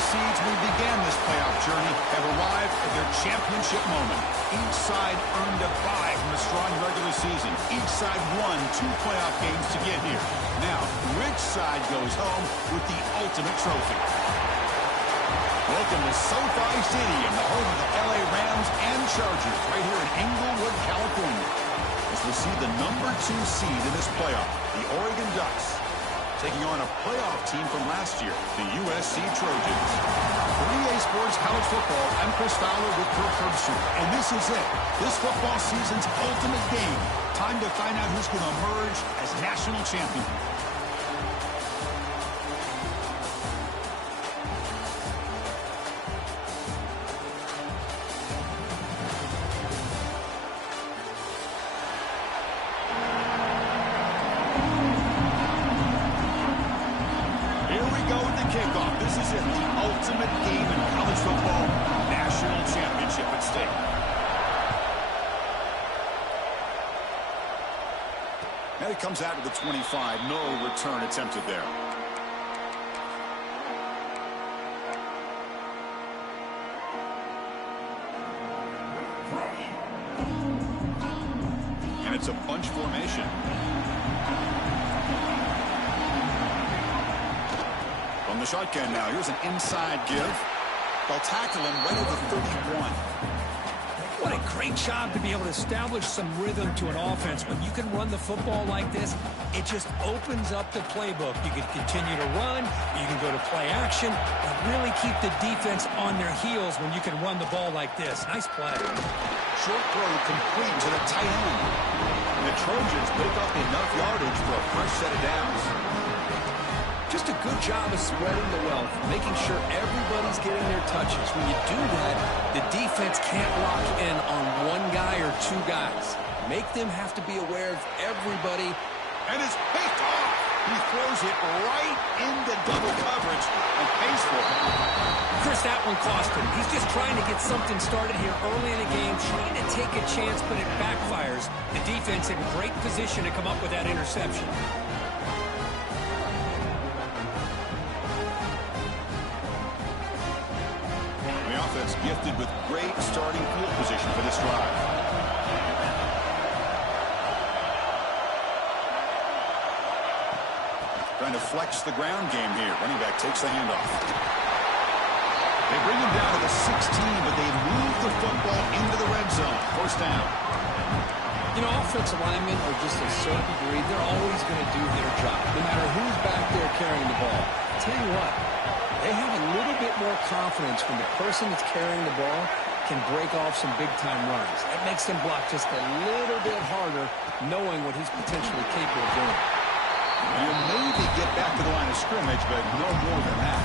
seeds who began this playoff journey have arrived at their championship moment. Each side earned a bye from a strong regular season. Each side won 2 playoff games to get here. Now, which side goes home with the ultimate trophy? Welcome to SoFi Stadium, the home of the LA Rams and Chargers, right here in Inglewood, California. As we see the number 2 seed in this playoff, the Oregon Ducks, taking on a playoff team from last year, the USC Trojans. For EA Sports College Football, I'm Chris Fowler with Kirk Herbstreit, and this is it. This football season's ultimate game. Time to find out who's going to emerge as national champion. Kickoff. This is it, the ultimate game in college football. National championship at stake. And it comes out to the 25. No return attempted there. And it's a bunch formation. From the shotgun now, here's an inside give. They'll tackle him right at the 31. What a great job to be able to establish some rhythm to an offense. When you can run the football like this, it just opens up the playbook. You can continue to run, you can go to play action, and really keep the defense on their heels when you can run the ball like this. Nice play. Short throw complete to the tight end. And the Trojans pick up enough yardage for a fresh set of downs. Just a good job of spreading the wealth, making sure everybody's getting their touches. When you do that, the defense can't lock in on one guy or 2 guys. Make them have to be aware of everybody. And it's picked off. He throws it right into double coverage and pays for it. Chris, that one cost him. He's just trying to get something started here early in the game, trying to take a chance, but it backfires. The defense in great position to come up with that interception. Gifted with great starting field position for this drive. Trying to flex the ground game here. Running back takes the handoff. They bring him down to the 16, but they move the football into the red zone. First down. You know, offensive linemen are just a certain breed. They're always going to do their job, no matter who's back there carrying the ball. I'll tell you what. They have a little bit more confidence when the person that's carrying the ball can break off some big-time runs. That makes them block just a little bit harder, knowing what he's potentially capable of doing. You'll maybe get back to the line of scrimmage, but no more than that.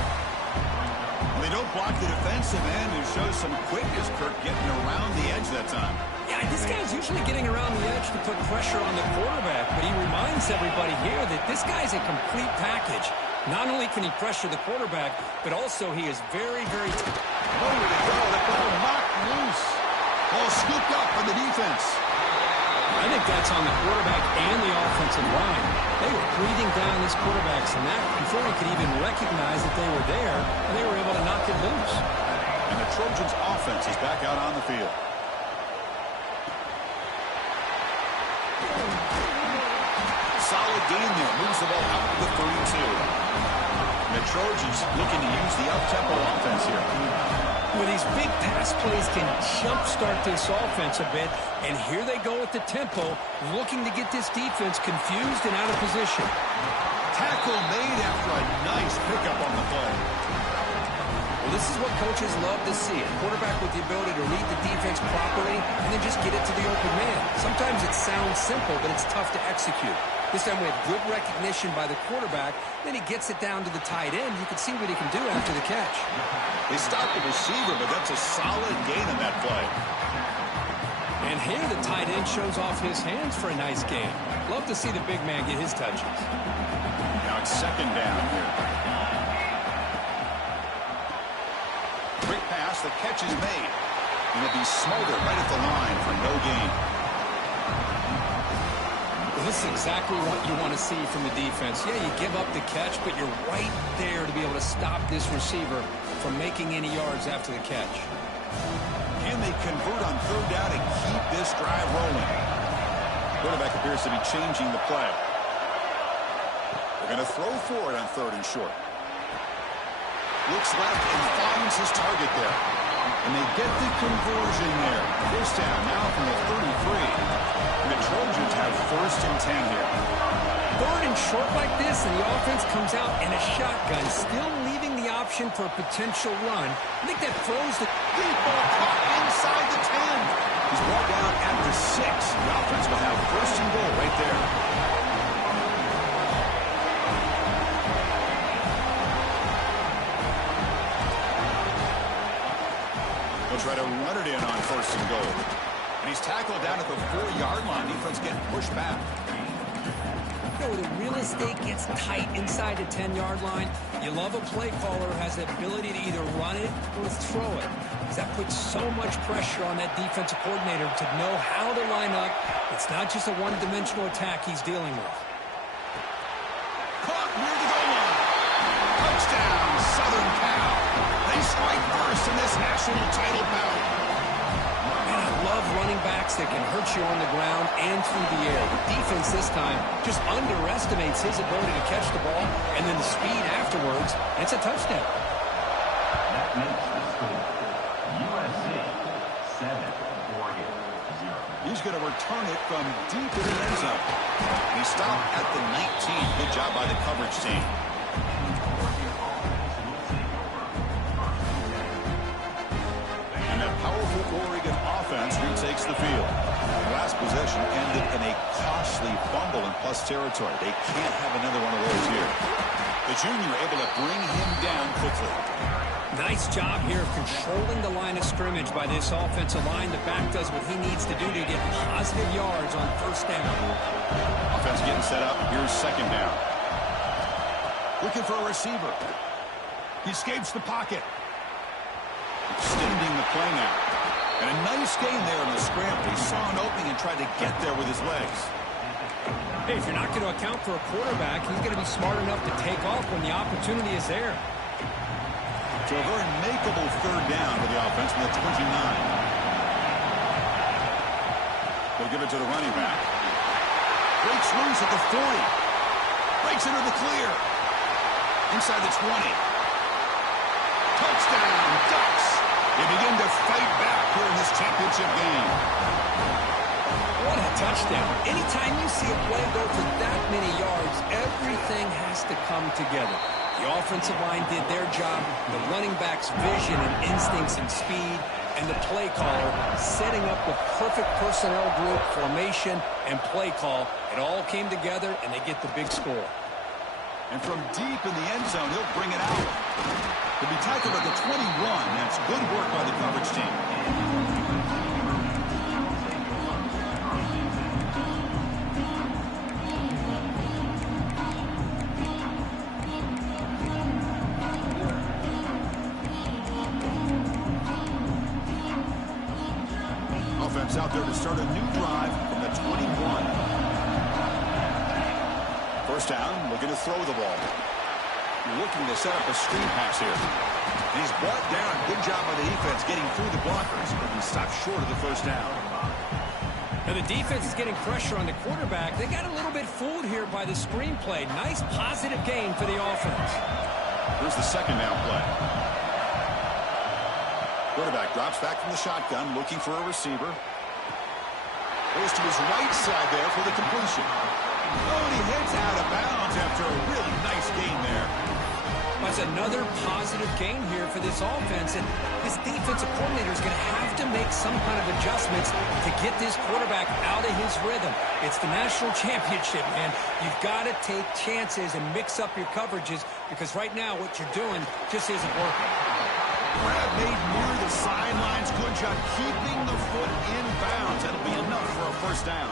They don't block the defensive end, who shows some quickness, Kirk, getting around the edge that time. Yeah, this guy's usually getting around the edge to put pressure on the quarterback, but he reminds everybody here that this guy's a complete package. Not only can he pressure the quarterback, but also he is very, very... Nowhere to go. The ball knocked loose. Ball scooped up for the defense. I think that's on the quarterback and the offensive line. They were breathing down this quarterback's neck before he could even recognize that they were there, and they were able to knock it loose. And the Trojans' offense is back out on the field. Solid gain there. Moves the ball out to the 32. The Trojans looking to use the up-tempo offense here. Well, these big pass plays can jumpstart this offense a bit, and here they go at the tempo, looking to get this defense confused and out of position. Tackle made after a nice pickup on the play. Well, this is what coaches love to see. A quarterback with the ability to read the defense properly and then just get it to the open man. Sometimes it sounds simple, but it's tough to execute. This time we have good recognition by the quarterback. Then he gets it down to the tight end. You can see what he can do after the catch. They stopped the receiver, but that's a solid gain on that play. And here the tight end shows off his hands for a nice gain. Love to see the big man get his touches. Now it's second down here. Quick pass, the catch is made. And it'll be Smolder right at the line for no gain. This is exactly what you want to see from the defense. Yeah, you give up the catch, but you're right there to be able to stop this receiver from making any yards after the catch. Can they convert on third down and keep this drive rolling? Quarterback appears to be changing the play. They're going to throw for it on third and short. Looks left and finds his target there. And they get the conversion there. First down now from the 33. And the Trojans have first and 10 here. Third and short like this, and the offense comes out in a shotgun, still leaving the option for a potential run. I think that throws the deep ball caught inside the 10. He's brought down at the 6. The offense will have first and goal right there. They'll try to run it in on first and goal. And he's tackled down at the 4-yard line. Defense getting pushed back. Where the real estate gets tight inside the 10-yard line, you love a play caller who has the ability to either run it or throw it. Because that puts so much pressure on that defensive coordinator to know how to line up. It's not just a one-dimensional attack he's dealing with. Caught near the goal line. Touchdown, Southern Cal. They strike first in this national title bout. Love running backs that can hurt you on the ground and through the air. The defense this time just underestimates his ability to catch the ball, and then the speed afterwards, and it's a touchdown. That makes the score USC 7, Oregon 0. He's going to return it from deep in the end zone. He stopped at the 19. Good job by the coverage team. And that powerful Oregon offense retakes the field. The last possession ended in a costly fumble in plus territory. They can't have another one of those here. The junior able to bring him down quickly. Nice job here of controlling the line of scrimmage by this offensive line. The back does what he needs to do to get positive yards on first down. Offense getting set up. Here's second down. Looking for a receiver. He escapes the pocket. Extending the play now. And a nice gain there in the scramble. He saw an opening and tried to get there with his legs. Hey, if you're not going to account for a quarterback, he's going to be smart enough to take off when the opportunity is there. So a very makeable third down for the offense from the 29. They'll give it to the running back. Breaks loose at the 40. Breaks into the clear. Inside the 20. Touchdown, Ducks. They begin to fight back here in this championship game. What a touchdown. Anytime you see a play go for that many yards, everything has to come together. The offensive line did their job, the running back's vision and instincts and speed, and the play caller setting up the perfect personnel group, formation, and play call. It all came together, and they get the big score. And from deep in the end zone, he'll bring it out. He'll be tackled at the 21. That's good work by the coverage team. Offense out there to start a new drive from the 21. First down, looking to throw the ball. Looking to set up a screen pass here. And he's brought down. Good job by the defense getting through the blockers, but he stopped short of the first down. Now the defense is getting pressure on the quarterback. They got a little bit fooled here by the screenplay. Nice positive gain for the offense. Here's the second down play. Quarterback drops back from the shotgun, looking for a receiver. Goes to his right side there for the completion. Oh, and he heads out of bounds after a really nice gain there. That's another positive gain here for this offense, and this defensive coordinator is going to have to make some kind of adjustments to get this quarterback out of his rhythm. It's the national championship, man. You've got to take chances and mix up your coverages, because right now what you're doing just isn't working. Grab made near the sidelines. Good job keeping the foot in bounds. That'll be enough for a first down.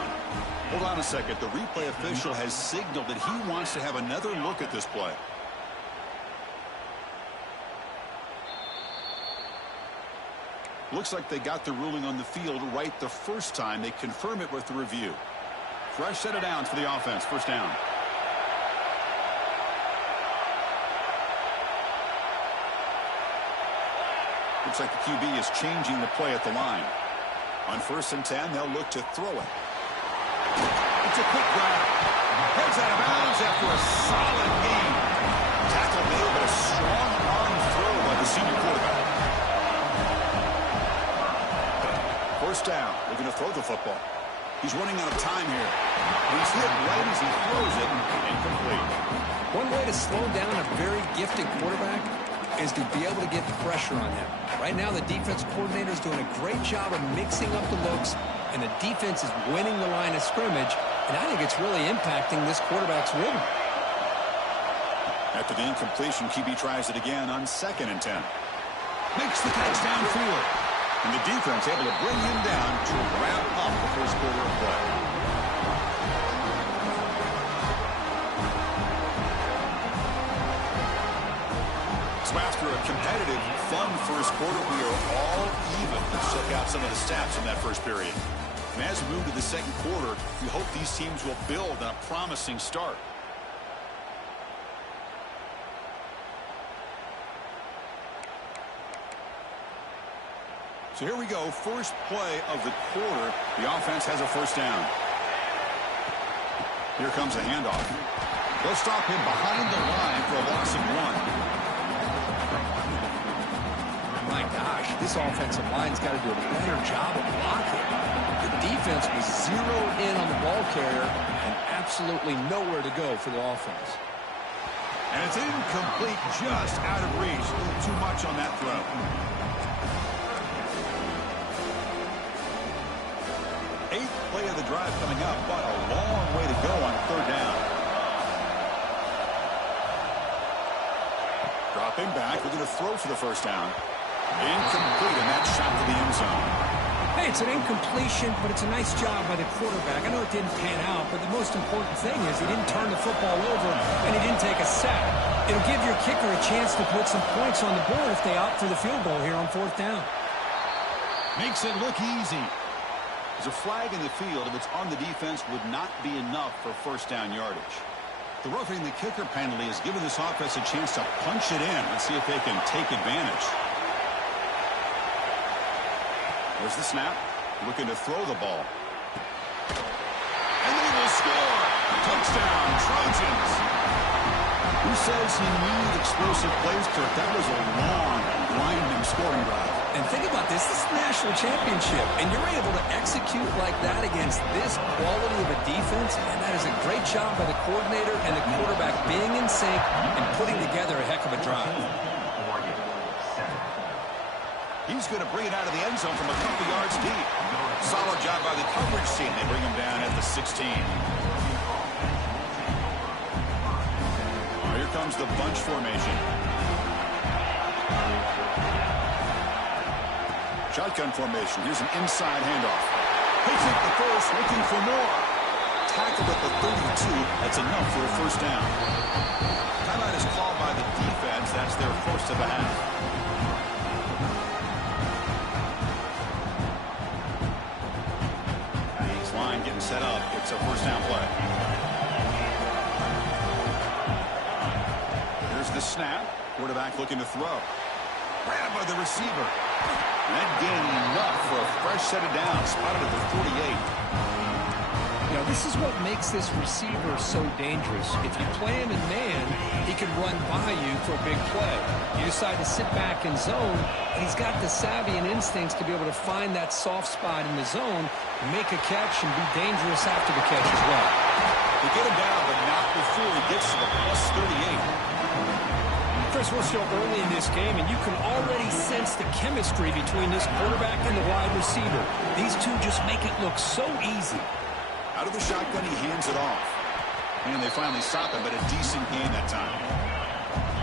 Hold on a second. The replay official has signaled that he wants to have another look at this play. Looks like they got the ruling on the field right the first time. They confirm it with the review. Fresh set of downs for the offense. First down. Looks like the QB is changing the play at the line. On 1st and 10, they'll look to throw it. It's a quick grab. Heads out of bounds after a solid gain. Tackle made, but a strong arm throw by the senior quarterback. 1st down. Looking to throw the football. He's running out of time here. He's hit right as he throws it, incomplete. One way to slow down a very gifted quarterback is to be able to get pressure on him. Right now, the defense coordinator is doing a great job of mixing up the looks, and the defense is winning the line of scrimmage, and I think it's really impacting this quarterback's rhythm. After the incompletion, QB tries it again on 2nd and 10. Makes the catch downfield. And the defense able to bring him down to wrap up the 1st quarter of play. So after a competitive, fun 1st quarter, we are all even. Let's check out some of the stats from that 1st period. And as we move to the 2nd quarter, we hope these teams will build on a promising start. So here we go, 1st play of the quarter. The offense has a 1st down. Here comes a handoff. They'll stop him behind the line for a loss of 1. My gosh, this offensive line's got to do a better job of blocking. The defense was zeroed in on the ball carrier and absolutely nowhere to go for the offense. And it's incomplete, just out of reach. A little too much on that throw. 8th play of the drive coming up, but a long way to go on 3rd down. Dropping back, looking to throw for the 1st down. Incomplete, and that shot to the end zone. Hey, it's an incompletion, but it's a nice job by the quarterback. I know it didn't pan out, but the most important thing is he didn't turn the football over, and he didn't take a sack. It'll give your kicker a chance to put some points on the board if they opt for the field goal here on 4th down. Makes it look easy. There's a flag in the field. If it's on the defense, would not be enough for 1st down yardage. The roughing the kicker penalty has given this offense a chance to punch it in and see if they can take advantage. There's the snap. Looking to throw the ball. And they will score. Touchdown, Trojans. Who says he needed explosive plays, Kirk? That was a long, grinding scoring drive. And think about this. This is the national championship, and you're able to execute like that against this quality of a defense, and that is a great job by the coordinator and the quarterback being in sync and putting together a heck of a drive. He's going to bring it out of the end zone from a couple yards deep. Solid job by the coverage team. They bring him down at the 16. Here comes the bunch formation. Shotgun formation. Here's an inside handoff. They take the first, looking for more. Tackled at the 32. That's enough for a 1st down. Timeout is called by the defense. That's their 1st of the half. This line getting set up. It's a 1st down play. Here's the snap. Quarterback looking to throw. Grabbed by the receiver. And that gained enough for a fresh set of downs. Spotted at the 48. You know, this is what makes this receiver so dangerous. If you play him in man, he can run by you for a big play. You decide to sit back in zone, and he's got the savvy and instincts to be able to find that soft spot in the zone, make a catch, and be dangerous after the catch as well. They get him down, but not before he gets to the plus 38. Chris, we're still early in this game, and you can already sense the chemistry between this quarterback and the wide receiver. These two just make it look so easy. Out of the shotgun, he hands it off. And they finally stop him, but a decent gain that time.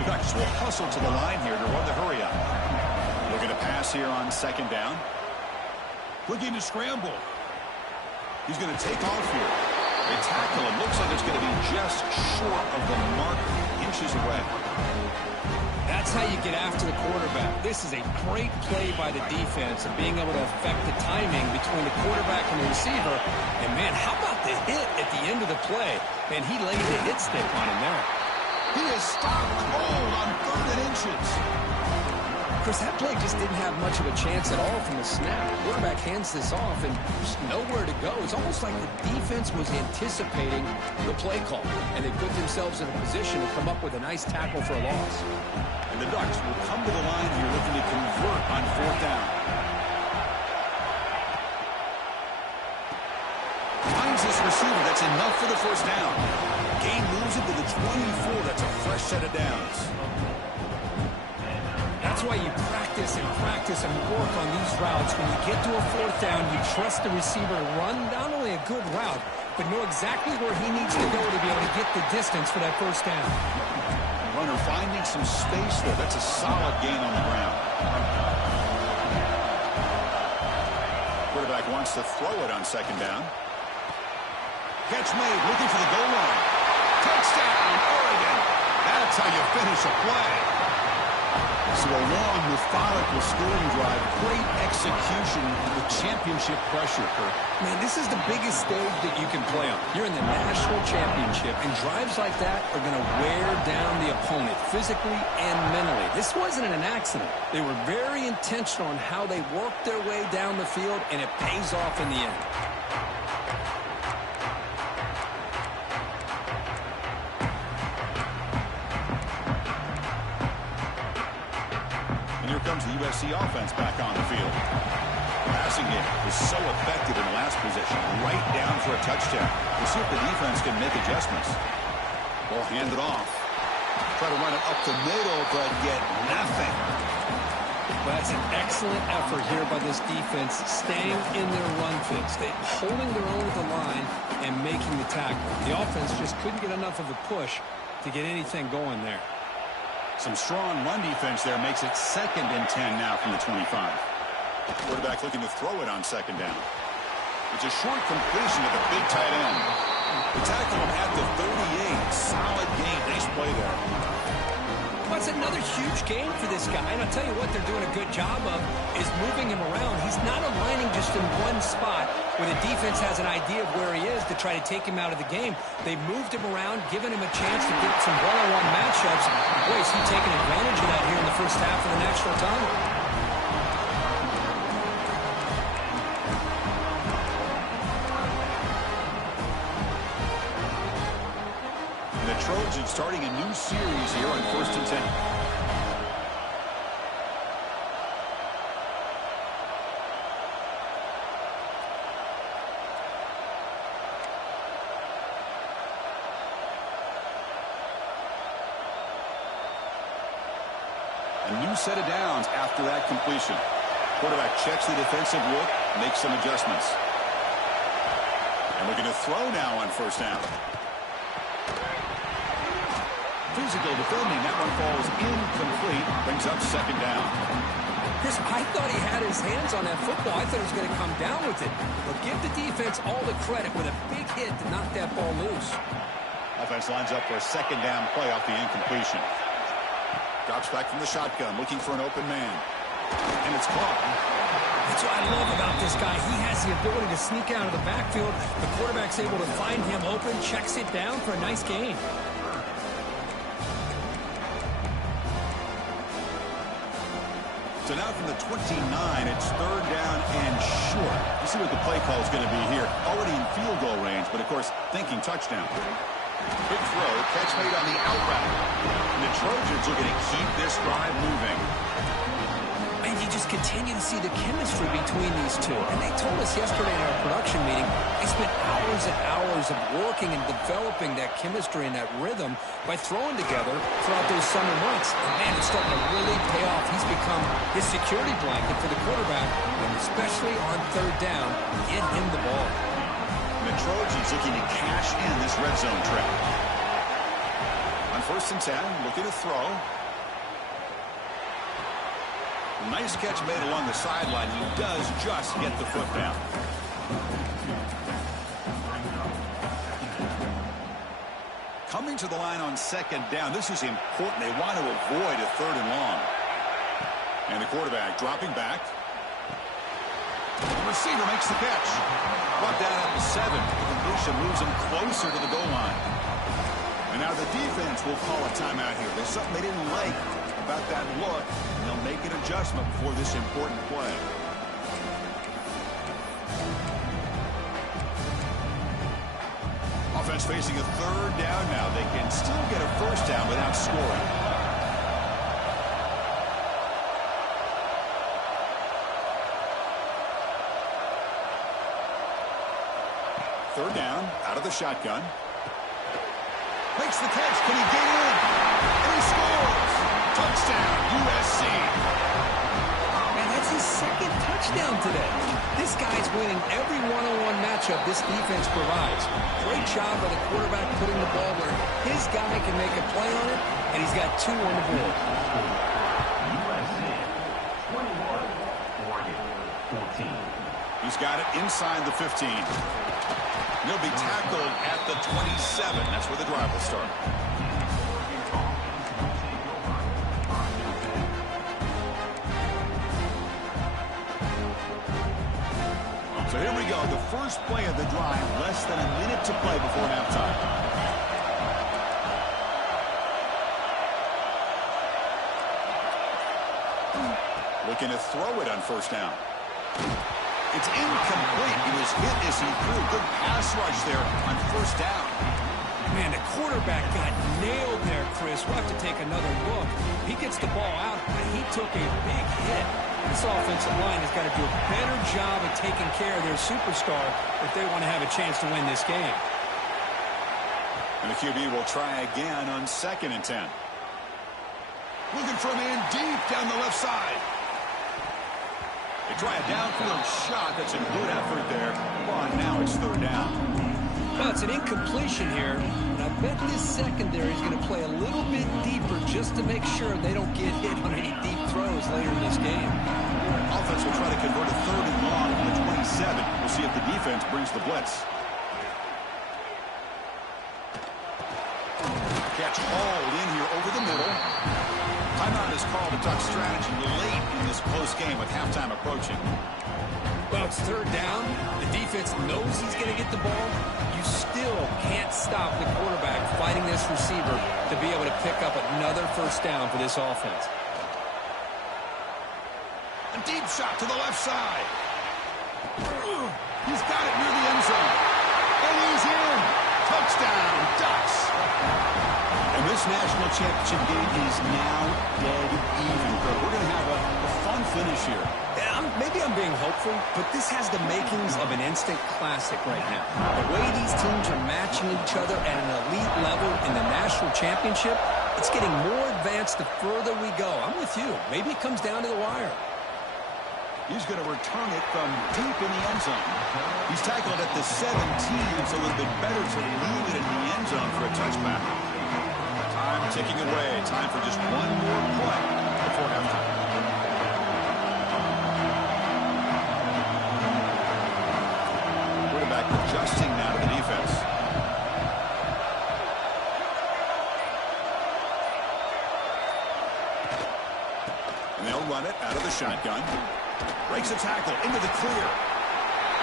The Ducks will hustle to the line here to run the hurry up. Looking to pass here on 2nd down. Looking to scramble. He's going to take off here. They tackle him. Looks like it's going to be just short of the mark, inches away. That's how you get after the quarterback. This is a great play by the defense of being able to affect the timing between the quarterback and the receiver. And, man, how about the hit at the end of the play? Man, he laid the hit stick on him there. He is stopped cold on 3rd and inches. Chris, that play just didn't have much of a chance at all from the snap. The quarterback hands this off and just nowhere to go. It's almost like the defense was anticipating the play call, and they put themselves in a position to come up with a nice tackle for a loss. And the Ducks will come to the line here looking to convert on 4th down. Finds this receiver. That's enough for the 1st down. Gain moves it to the 24. That's a fresh set of downs. That's why you practice and work on these routes. When you get to a 4th down, you trust the receiver to run not only a good route, but know exactly where he needs to go to be able to get the distance for that 1st down. Runner finding some space there. That's a solid gain on the ground. Quarterback wants to throw it on 2nd down. Catch made, looking for the goal line. Touchdown, Oregon. That's how you finish a play. So a long, methodical scoring drive, great execution with championship pressure, Kirk. Man, this is the biggest stage that you can play on. You're in the national championship, and drives like that are going to wear down the opponent physically and mentally. This wasn't an accident. They were very intentional on how they worked their way down the field, and it pays off in the end. Here comes the USC offense back on the field. Passing game was so effective in the last possession, right down for a touchdown. We'll see if the defense can make adjustments. Ball handed off. Try to run it up the middle, but get nothing. Well, that's an excellent effort here by this defense, staying in their run fits. They're holding their own at the line and making the tackle. The offense just couldn't get enough of a push to get anything going there. Some strong run defense there makes it 2nd and 10 now from the 25. Quarterback looking to throw it on 2nd down. It's a short completion to the big tight end. The tackle him at the 38. Solid gain. Nice play there. Well, it's another huge game for this guy. And I'll tell you what they're doing a good job of is moving him around. He's not aligning just in one spot where the defense has an idea of where he is to try to take him out of the game. They moved him around, given him a chance to get some one-on-one matchups. Boy, is he taking advantage of that here in the 1st half of the national title. The Trojans starting a new series here on 1st and 10. A new set of downs after that completion. Quarterback checks the defensive look, makes some adjustments. And looking to throw now on 1st down. Physical defending. That one falls incomplete. Brings up 2nd down. Chris, I thought he had his hands on that football. I thought he was going to come down with it. But give the defense all the credit with a big hit to knock that ball loose. Offense lines up for a 2nd down play off the incompletion. Drops back from the shotgun, looking for an open man. And it's caught. That's what I love about this guy. He has the ability to sneak out of the backfield. The quarterback's able to find him open, checks it down for a nice gain. So now from the 29, it's 3rd down and short. You see what the play call is going to be here. Already in field goal range, but of course, thinking touchdown. Quick throw, catch made on the out route. And the Trojans are going to keep this drive moving. And you just continue to see the chemistry between these two. And they told us yesterday in our production meeting, they spent hours and hours of working and developing that chemistry and that rhythm by throwing together throughout those summer months. And man, it's starting to really pay off. He's become his security blanket for the quarterback, and especially on 3rd down, get him the ball. And the Trojans looking to cash in this red zone trap. On 1st and 10, looking to throw. Nice catch made along the sideline. He does just get the foot down. Coming to the line on 2nd down. This is important. They want to avoid a 3rd and long. And the quarterback dropping back. The receiver makes the catch. Brought down at the 7. The completion moves him closer to the goal line. And now the defense will call a timeout here. There's something they didn't like. about that look, and they'll make an adjustment before this important play. Offense facing a third down now. They can still get a first down without scoring. Third down, out of the shotgun. Makes the catch. Can he get in? And he scores! Touchdown, USC. Man, that's his second touchdown today. This guy's winning every one-on-one matchup this defense provides. Great job by the quarterback putting the ball where his guy can make a play on it, and he's got 2 on the board. USC 21, Oregon 14. He's got it inside the 15. He'll be tackled at the 27. That's where the drive will start. So here we go. The first play of the drive. Less than a minute to play before halftime. Looking to throw it on first down. It's incomplete. He was hit as he threw. Good pass rush there on first down. Man, the quarterback got nailed there, Chris. We'll have to take another look. He gets the ball out, but he took a big hit. This offensive line has got to do a better job of taking care of their superstar if they want to have a chance to win this game. And the QB will try again on 2nd and 10. Looking for a man deep down the left side. They try a downfield shot. That's a good effort there. Well, now it's third down. Well, it's an incompletion here, and I bet this secondary is going to play a little bit deeper just to make sure they don't get hit on any deep throws later in this game. Offense will try to convert a 3rd and long on the 27. We'll see if the defense brings the blitz. Catch hauled in here over the middle. Timeout is called to talk strategy late in this close game with halftime approaching. Well, it's third down. The defense knows he's going to get the ball. You still can't stop the quarterback fighting this receiver to be able to pick up another first down for this offense. A deep shot to the left side. He's got it near the end zone. And he's in. Touchdown, Ducks. And this national championship game is now dead even. We're going to have a fun finish here. Yeah, maybe I'm being hopeful, but this has the makings of an instant classic right now. The way these teams are matching each other at an elite level in the national championship, it's getting more advanced the further we go. I'm with you. Maybe it comes down to the wire. He's going to return it from deep in the end zone. He's tackled at the 17. It's a little bit better to leave it in the end zone for a touchback. Time ticking away. Time for just one more play before halftime. Quarterback adjusting now to the defense. And they'll run it out of the shotgun. Breaks a tackle into the clear.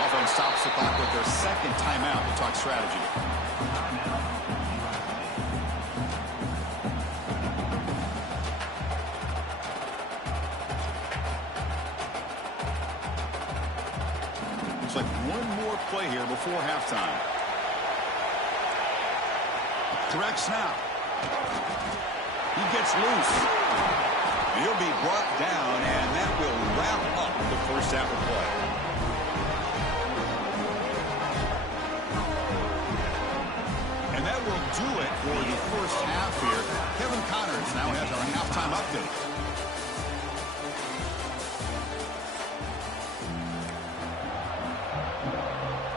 Offense stops the clock with their 2nd timeout to talk strategy. Looks like one more play here before halftime. Direct snap. He gets loose. He'll be brought down, and that will wrap up the first half of play. And that will do it for the first half here. Kevin Connors now has our halftime update.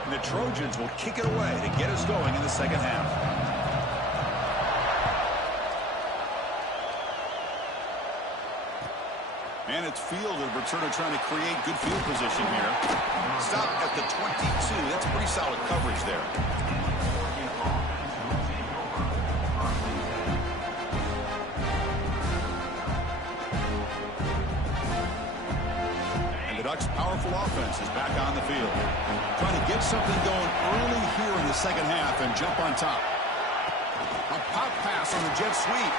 And the Trojans will kick it away to get us going in the second half. And it's fielded. Returner trying to create good field position here. Stop at the 22. That's pretty solid coverage there. And the Ducks' powerful offense is back on the field. Trying to get something going early here in the second half and jump on top. A pop pass on the jet sweep.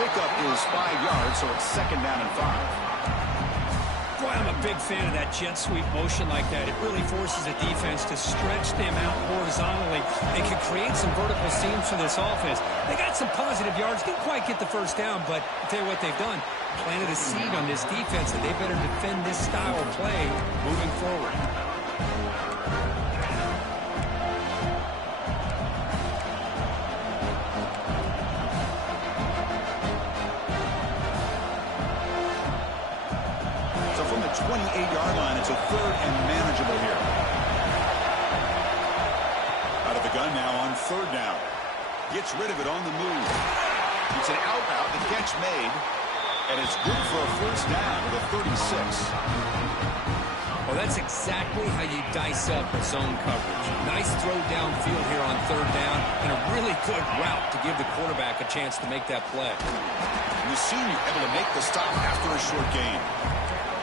pickup is 5 yards, so it's 2nd down and 5. Boy, I'm a big fan of that jet sweep motion like that. It really forces a defense to stretch them out horizontally and can create some vertical seams for this offense. They got some positive yards, didn't quite get the first down, but I'll tell you what they've done. Planted a seed on this defense that they better defend this style of play moving forward. So from the 28-yard line, it's a 3rd and manageable here. Out of the gun now on 3rd down. Gets rid of it on the move. It's an out route, the catch made, and it's good for a 1st down with a 36. Well, that's exactly how you dice up a zone coverage. Nice throw downfield here on 3rd down, and a really good route to give the quarterback a chance to make that play. And the senior able to make the stop after a short gain.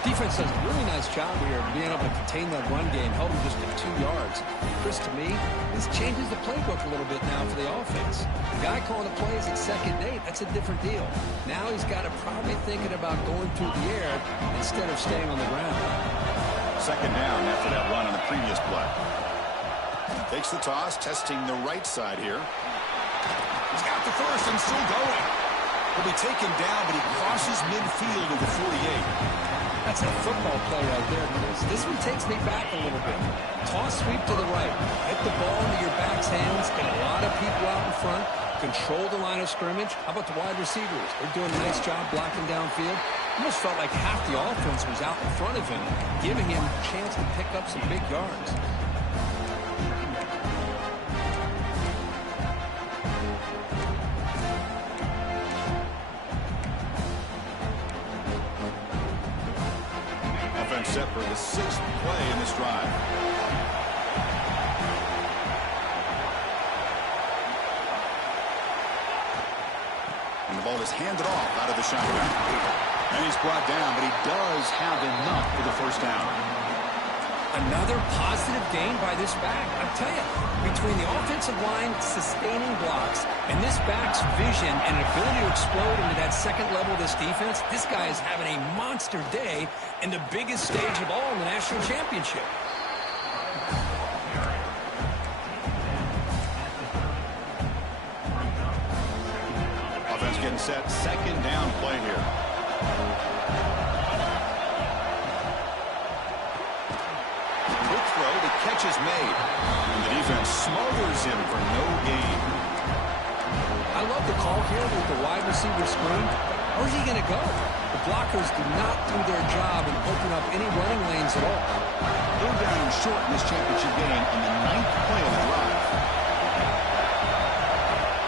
Defense does a really nice job here of being able to contain that run game, held him just at 2 yards. Chris, to me, this changes the playbook a little bit now for the offense. The guy calling the plays at 2nd and 8, that's a different deal. Now he's got to probably thinking about going through the air instead of staying on the ground. 2nd down after that run on the previous play. Takes the toss, testing the right side here. He's got the first and still going. He'll be taken down, but he crosses midfield of the 48. That's a football play right there, Chris. This one takes me back a little bit. Toss sweep to the right. Hit the ball into your back's hands. Get a lot of people out in front. Control the line of scrimmage. How about the wide receivers? They're doing a nice job blocking downfield. Almost felt like half the offense was out in front of him, giving him a chance to pick up some big yards. Set for the 6th play in this drive. And the ball is handed off out of the shotgun. And he's brought down, but he does have enough for the 1st down. Another positive gain by this back. I tell you, between the offensive line sustaining blocks and this back's vision and ability to explode into that 2nd level of this defense, this guy is having a monster day in the biggest stage of all in the national championship. Offense getting set. 2nd down play here. Catch is made, and the defense smothers him for no gain. I love the call here with the wide receiver screen. Where's he going to go? The blockers do not do their job and open up any running lanes at all. 3rd down and short in this championship game on the 9th play of the drive.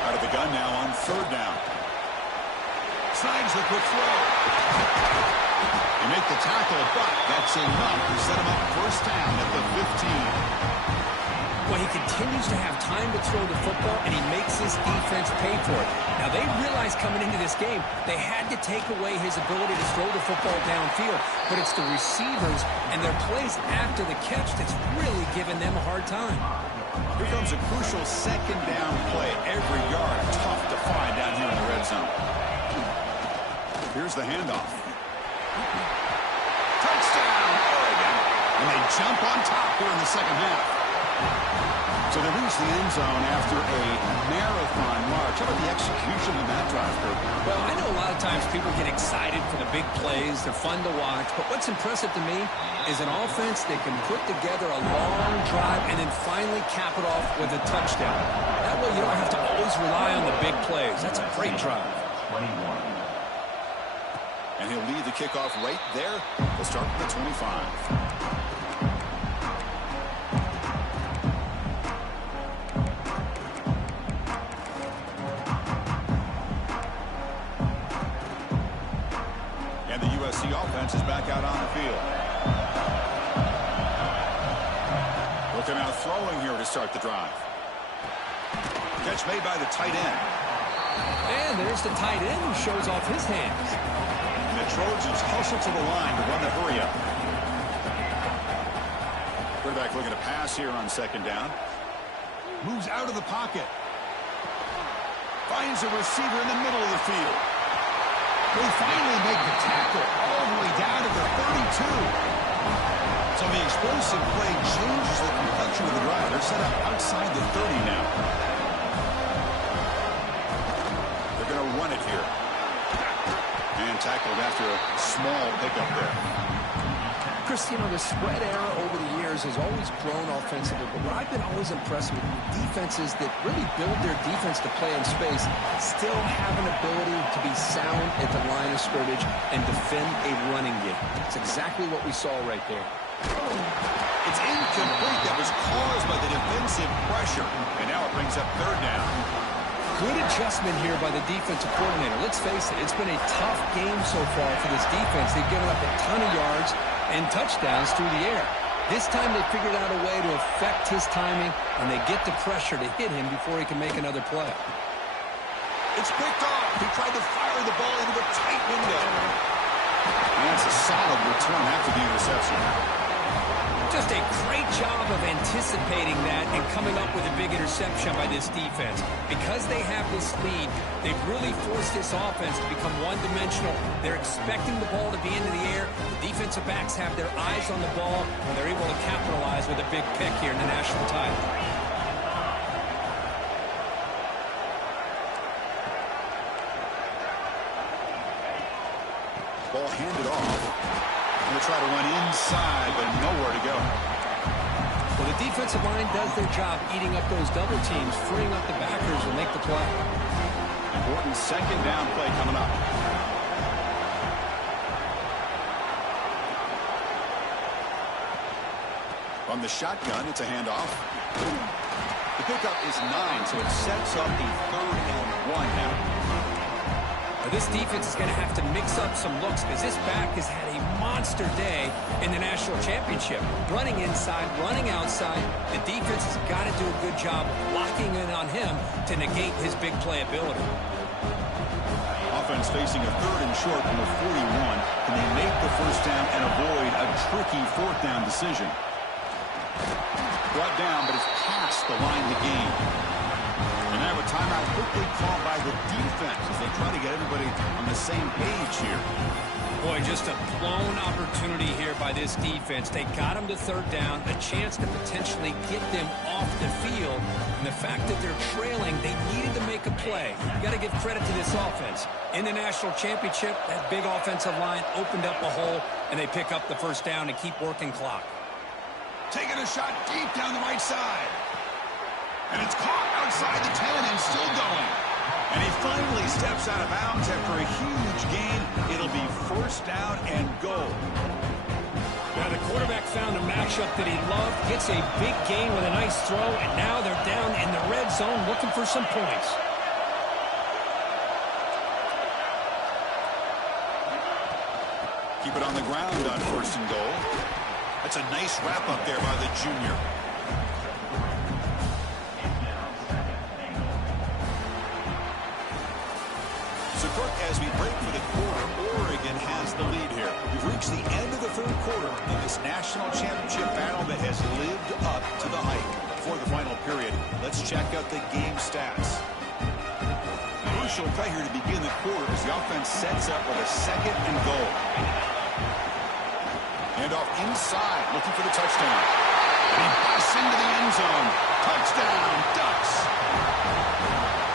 Out of the gun now on 3rd down. Slides the quick throw. They make the tackle, but that's enough to set him up 1st down at the 15. Well, he continues to have time to throw the football, and he makes his defense pay for it. Now, they realized coming into this game they had to take away his ability to throw the football downfield, but it's the receivers and their plays after the catch that's really giving them a hard time. Here comes a crucial 2nd down play. Every yard tough to find down here in the red zone. Here's the handoff. Touchdown, Oregon! And they jump on top here in the 2nd half. So they reach the end zone after a marathon march. How about the execution of that drive, Kirk? Well, I know a lot of times people get excited for the big plays. They're fun to watch. But what's impressive to me is an offense that can put together a long drive and then finally cap it off with a touchdown. That way you don't have to always rely on the big plays. That's a great drive. 21. And he'll lead the kickoff right there. We'll start with the 25. And the USC offense is back out on the field. Looking out throwing here to start the drive. Catch made by the tight end. And there's the tight end who shows off his hands. And the Trojans hustle to the line to run the hurry up. Quarterback looking to pass here on 2nd down. Moves out of the pocket. Finds a receiver in the middle of the field. They finally make the tackle all the way down to the 32. So the explosive play changes the complexion of the drive. They're set up outside the 30 now. They're going to run it here. And tackled after a small pickup there. Chris, you know, the spread era over the years has always grown offensively, but what I've been always impressed with defenses that really build their defense to play in space still have an ability to be sound at the line of scrimmage and defend a running game. It's exactly what we saw right there. It's incomplete. That was caused by the defensive pressure. And now it brings up third down. Good adjustment here by the defensive coordinator. Let's face it, it's been a tough game so far for this defense. They've given up a ton of yards and touchdowns through the air. This time they figured out a way to affect his timing, and they get the pressure to hit him before he can make another play. It's picked off. He tried to fire the ball into a tight window. And that's a solid return after the interception. Just a great job of anticipating that and coming up with a big interception by this defense. Because they have this lead, they've really forced this offense to become one-dimensional. They're expecting the ball to be into the air. The defensive backs have their eyes on the ball, and they're able to capitalize with a big pick here in the national title. Ball handed off. Going to try to run inside, but nowhere to go. Well, the defensive line does their job eating up those double teams, freeing up the backers to make the play. Important second down play coming up. On the shotgun, it's a handoff. The pickup is 9, so it sets up a 3rd and 1 now. This defense is going to have to mix up some looks because this back has had a monster day in the national championship. Running inside, running outside. The defense has got to do a good job locking in on him to negate his big play ability. Offense facing a 3rd and short from the 41. Can they make the first down and avoid a tricky 4th down decision? Brought down, but it's past the line to gain. And now a timeout quickly called by the defense as they try to get everybody on the same page here. Boy, just a blown opportunity here by this defense. They got them to 3rd down, a chance to potentially get them off the field. And the fact that they're trailing, they needed to make a play. You got to give credit to this offense. In the national championship, that big offensive line opened up a hole, and they pick up the first down and keep working clock. Taking a shot deep down the right side. And it's caught outside the 10 and still going. And he finally steps out of bounds after a huge gain. It'll be first down and goal. Now the quarterback found a matchup that he loved, gets a big gain with a nice throw, and now they're down in the red zone looking for some points. Keep it on the ground on 1st and goal. That's a nice wrap up there by the junior. So, Kirk, as we break for the quarter, Oregon has the lead here. We've reached the end of the 3rd quarter in this national championship battle that has lived up to the hype. Before the final period, let's check out the game stats. Crucial play here to begin the quarter as the offense sets up with a 2nd and goal. Handoff inside, looking for the touchdown. And he busts into the end zone. Touchdown, Ducks!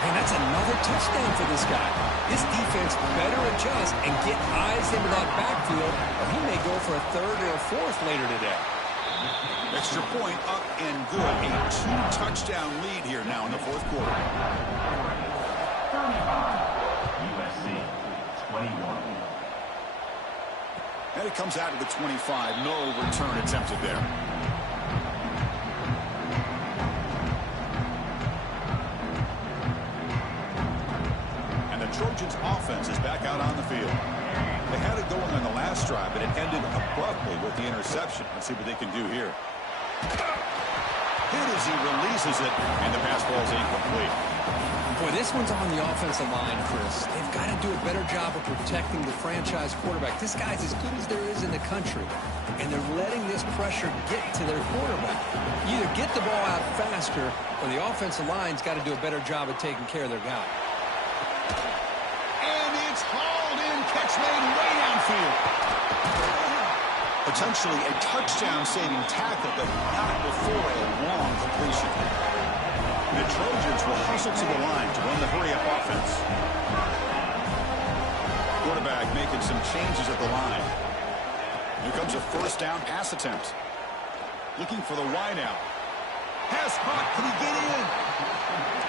And that's another touchdown for this guy. This defense better adjust and get eyes into that backfield, or he may go for a 3rd or a 4th later today. Extra point up and good. A 2-touchdown lead here now in the 4th quarter. 35, USC 21. And it comes out to the 25. No return attempted there. And the Trojans offense is back out on the field. They had it going on the last drive, but it ended abruptly with the interception. Let's see what they can do here. Hit as he releases it, and the pass ball is incomplete. Boy, this one's on the offensive line, Chris. They've got to do a better job of protecting the franchise quarterback. This guy's as good as there is in the country, and they're letting this pressure get to their quarterback. You either get the ball out faster, or the offensive line's got to do a better job of taking care of their guy. And it's hauled in field. Potentially a touchdown-saving tackle, but not before a long completion. The Trojans will hustle to the line to run the hurry-up offense. Quarterback making some changes at the line. Here comes a first down pass attempt. Looking for the wideout. Pass caught. Can he get in?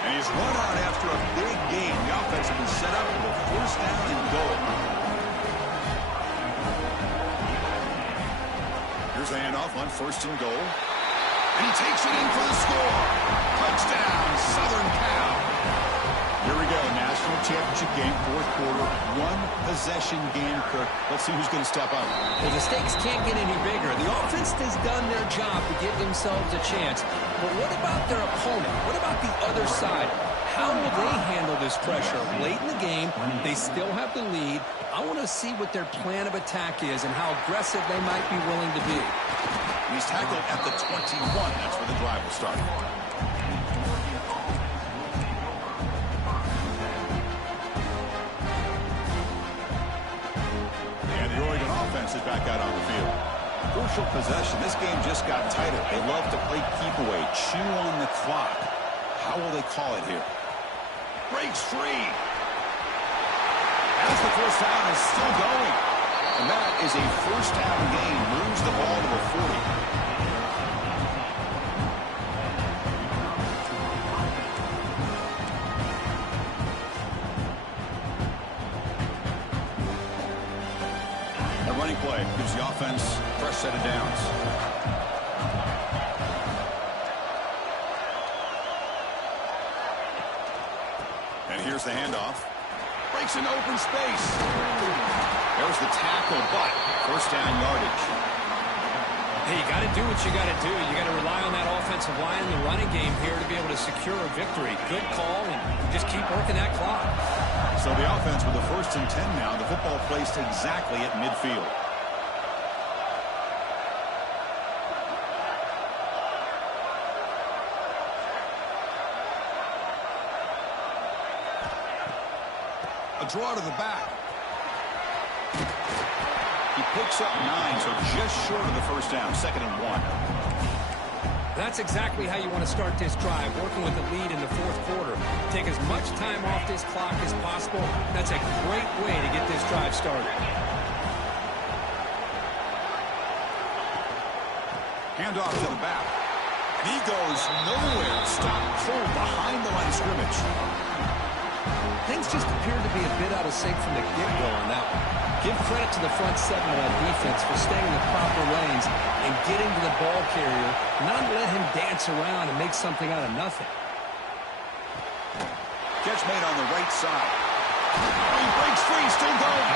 And he's run out after a big gain. The offense has been set up for a first down and goal. Here's the handoff on first and goal. And he takes it in for the score. Touchdown, Southern Cal. Here we go, national championship game, fourth quarter, one-possession game, Kirk. Let's see who's going to step up. Well, the stakes can't get any bigger. The offense has done their job to give themselves a chance. But what about their opponent? What about the other side? How will they handle this pressure? Late in the game, they still have the lead. I want to see what their plan of attack is and how aggressive they might be willing to be. He's tackled at the 21. That's where the drive will start. And the Oregon offense is back out on the field. Crucial possession. This game just got tighter. They love to play keep away, chew on the clock. How will they call it here? Breaks free. As the first down is still going. And that is a first down gain. Moves the ball to the 40. A running play gives the offense a fresh set of downs. And here's the handoff. Breaks into open space. There's the tackle, but first down yardage. Hey, you got to do what you got to do. You got to rely on that offensive line in the running game here to be able to secure a victory. Good call, and just keep working that clock. So the offense with the first and 10 now. The football placed exactly at midfield. A draw to the back. He picks up 9, so just short of the first down, 2nd and 1. That's exactly how you want to start this drive, working with the lead in the fourth quarter. Take as much time off this clock as possible. That's a great way to get this drive started. Hand off to the back. And he goes nowhere. Stop pulled behind the line of scrimmage. Things just appeared to be a bit out of sync from the get-go on that one. Give credit to the front seven of that defense for staying in the proper lanes and getting to the ball carrier, not let him dance around and make something out of nothing. Catch made on the right side. Oh, he breaks free, still going.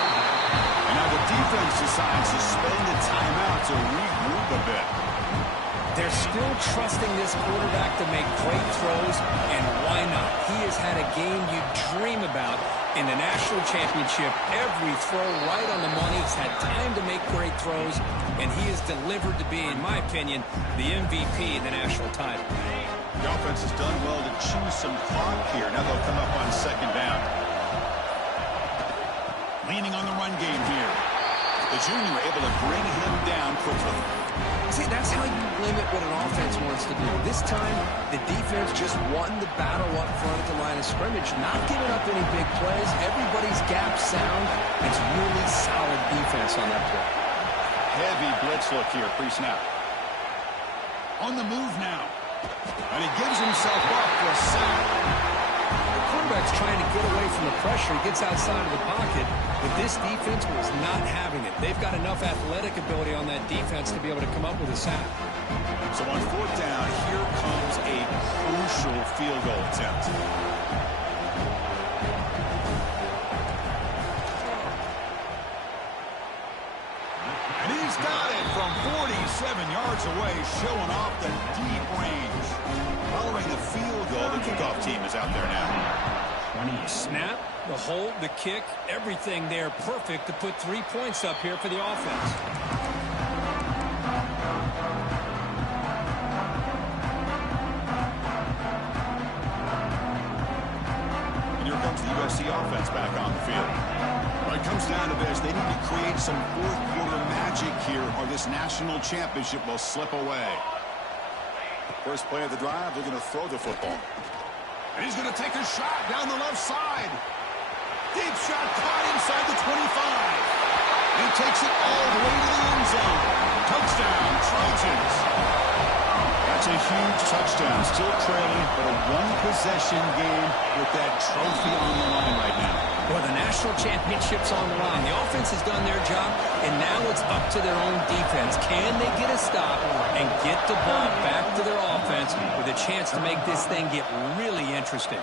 And now the defense decides to spend a timeout to regroup a bit. They're still trusting this quarterback to make great throws, and why not? He has had a game you dream about in the national championship. Every throw right on the money. He's had time to make great throws, and he has delivered to be, in my opinion, the MVP in the national title. The offense has done well to chew some clock here. Now they'll come up on 2nd down. Leaning on the run game here. The junior able to bring him down quickly. See, that's how you limit what an offense wants to do. This time, the defense just won the battle up front at the line of scrimmage, not giving up any big plays. Everybody's gap sound. It's really solid defense on that play. Heavy blitz look here, pre-snap. On the move now. And he gives himself up for a sack. The quarterback's trying to get away from the pressure. He gets outside of the pocket, but this defense was not having it. They've got enough athletic ability on that defense to be able to come up with a sack. So on 4th down, here comes a crucial field goal attempt. And he's got it from 47 yards away, showing off the deep range. Following the field goal, the kickoff team is out there now. Snap, the hold, the kick, everything there perfect to put 3 points up here for the offense. And here comes the USC offense back on the field. Well, it comes down to this. They need to create some fourth-quarter magic here, or this national championship will slip away. First play of the drive, they're going to throw the football. And he's going to take a shot down the left side. Deep shot caught inside the 25. He takes it all the way to the end zone. Touchdown, Trojans. That's a huge touchdown. Still trailing, but a one-possession game with that trophy on the line right now. Well, the national championship's on the line. The offense has done their job, and now it's up to their own defense. Can they get a stop and get the ball back to their offense with a chance to make this thing get really interesting?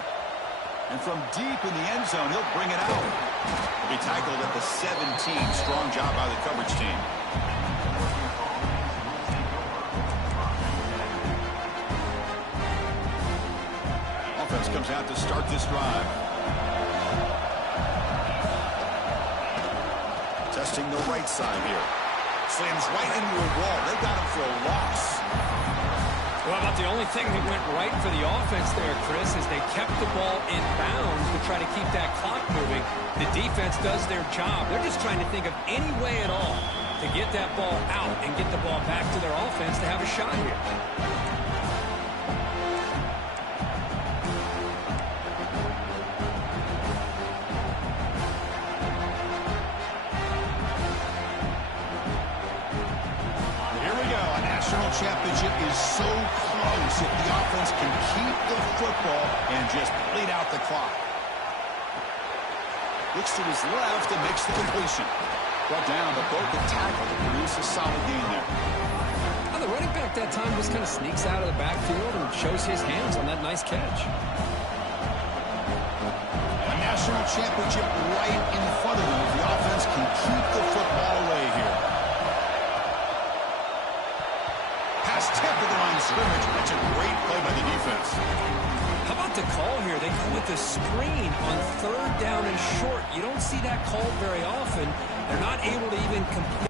And from deep in the end zone, he'll bring it out. He'll be tackled at the 17. Strong job by the coverage team. Offense comes out to start this drive. Testing the right side here. Slams right into a wall. They got him for a loss. Well, about the only thing that went right for the offense there, Chris, is they kept the ball in bounds to try to keep that clock moving. The defense does their job. They're just trying to think of any way at all to get that ball out and get the ball back to their offense to have a shot here. Championship is so close if the offense can keep the football and just bleed out the clock. Looks to his left and makes the completion. Brought down, but broke the tackle to produce a solid gain there. Well, the running back that time just kind of sneaks out of the backfield and shows his hands on that nice catch. A national championship right in front of them if the offense can keep the football away here. Tip of the line scrimmage. That's a great play by the defense. How about the call here? They go with the screen on third down and short. You don't see that called very often. They're not able to even complete.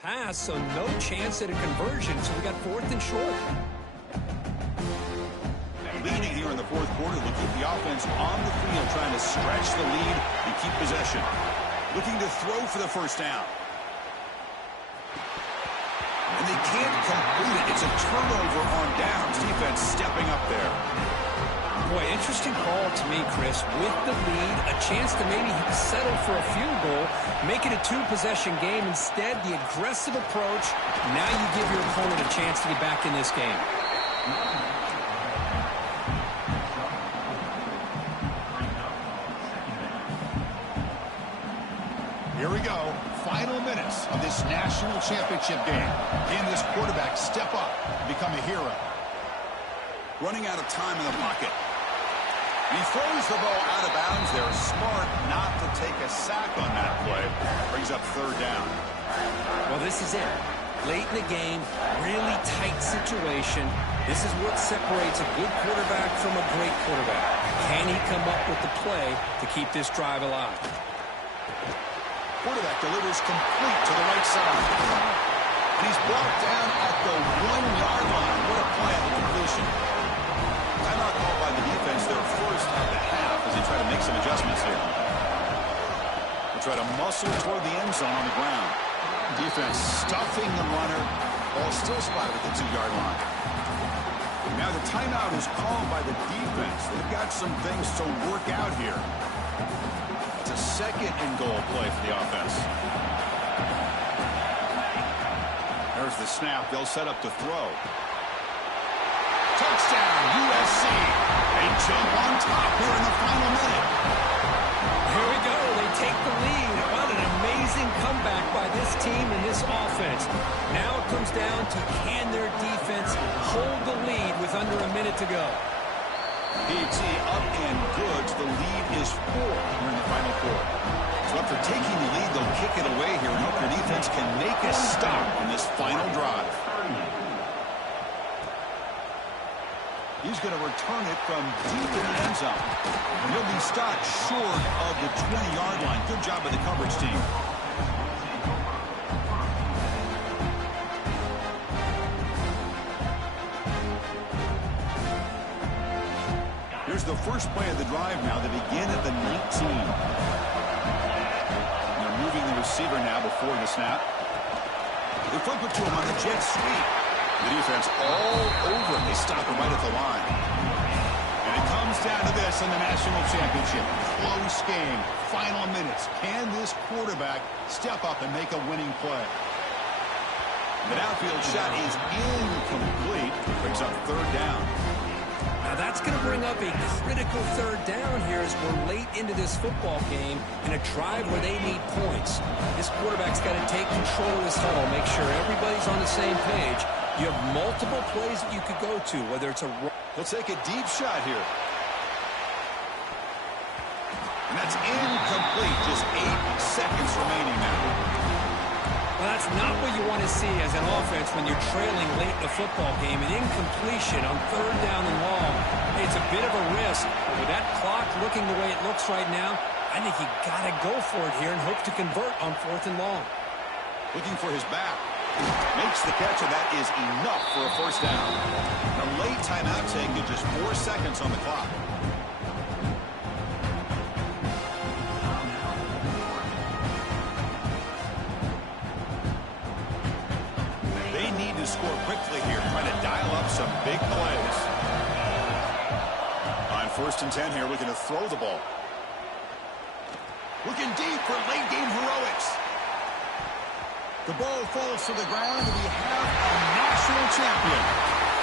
Pass, so no chance at a conversion, so we got fourth and short. Leading here here in the fourth quarter. They keep the offense on the field, trying to stretch the lead and keep possession. Looking to throw for the first down. And they can't complete it. It's a turnover on downs. Defense stepping up there. Boy, interesting call to me, Chris. With the lead, a chance to maybe settle for a field goal, make it a two-possession game. Instead, the aggressive approach. Now you give your opponent a chance to get back in this game. Here we go. Final minutes of this national championship game. Can this quarterback step up and become a hero? Running out of time in the pocket. He throws the ball out of bounds there. Smart not to take a sack on that play. Brings up third down. Well, this is it. Late in the game, really tight situation. This is what separates a good quarterback from a great quarterback. Can he come up with the play to keep this drive alive? Quarterback delivers complete to the right side. And he's brought down at the 1-yard line. What a play at the completion. Timeout called by the defense their first of the half as they try to make some adjustments here. They try to muscle toward the end zone on the ground. Defense stuffing the runner. Ball still spotted at the 2-yard line. Now the timeout is called by the defense. They've got some things to work out here. It's a second and goal play for the offense. There's the snap. They'll set up to throw. Touchdown, USC. They jump on top here in the final minute. Here we go. They take the lead. What an amazing comeback by this team and this offense. Now it comes down to can their defense hold the lead with under a minute to go. PT up and good. The lead is 4 here in the final quarter. So after taking the lead, they'll kick it away here and hope their defense can make a stop on this final drive. He's going to return it from deep in the end zone. And he'll be stopped short of the 20-yard line. Good job by the coverage team. Here's the first play of the drive now. They begin at the 19. And they're moving the receiver now before the snap. They flip it to him on the jet sweep. The defense all over him. They stop him right at the line. And it comes down to this in the national championship. Close game. Final minutes. Can this quarterback step up and make a winning play? The downfield shot is incomplete. Brings up third down. Now that's going to bring up a critical third down here as we're late into this football game in a drive where they need points. This quarterback's got to take control of this huddle, make sure everybody's on the same page. You have multiple plays that you could go to, whether it's a... He'll take a deep shot here. And that's incomplete. Just 8 seconds remaining now. Well, that's not what you want to see as an offense when you're trailing late in the football game. An incompletion on third down and long. It's a bit of a risk. But with that clock looking the way it looks right now, I think you got to go for it here and hope to convert on fourth and long. Looking for his back. Makes the catch, and that is enough for a first down. A late timeout taken, just 4 seconds on the clock. They need to score quickly here, trying to dial up some big plays. On first and 10 here, looking to throw the ball. Looking deep for late game heroics. The ball falls to the ground, and we have a national champion.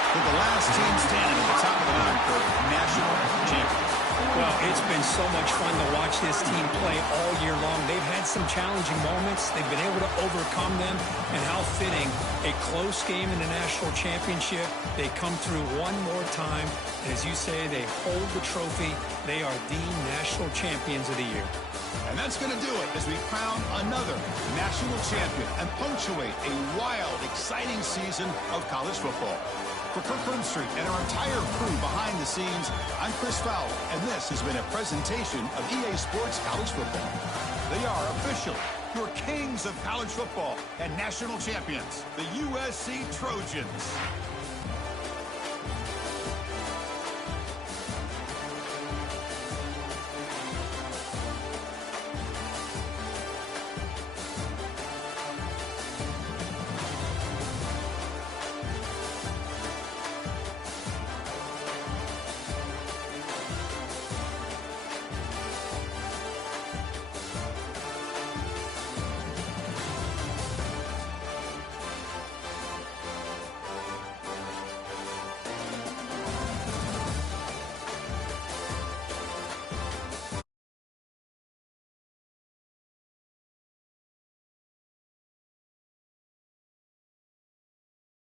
For the last team standing at the top of the line for national champions. Well, it's been so much fun to watch this team play all year long. They've had some challenging moments. They've been able to overcome them. And how fitting, a close game in the national championship. They come through one more time. And as you say, they hold the trophy. They are the national champions of the year. And that's going to do it as we crown another national champion and punctuate a wild, exciting season of college football. For Kirk Burnstreet and our entire crew behind the scenes, I'm Chris Fowler, and this has been a presentation of EA Sports College Football. They are officially your kings of college football and national champions, the USC Trojans.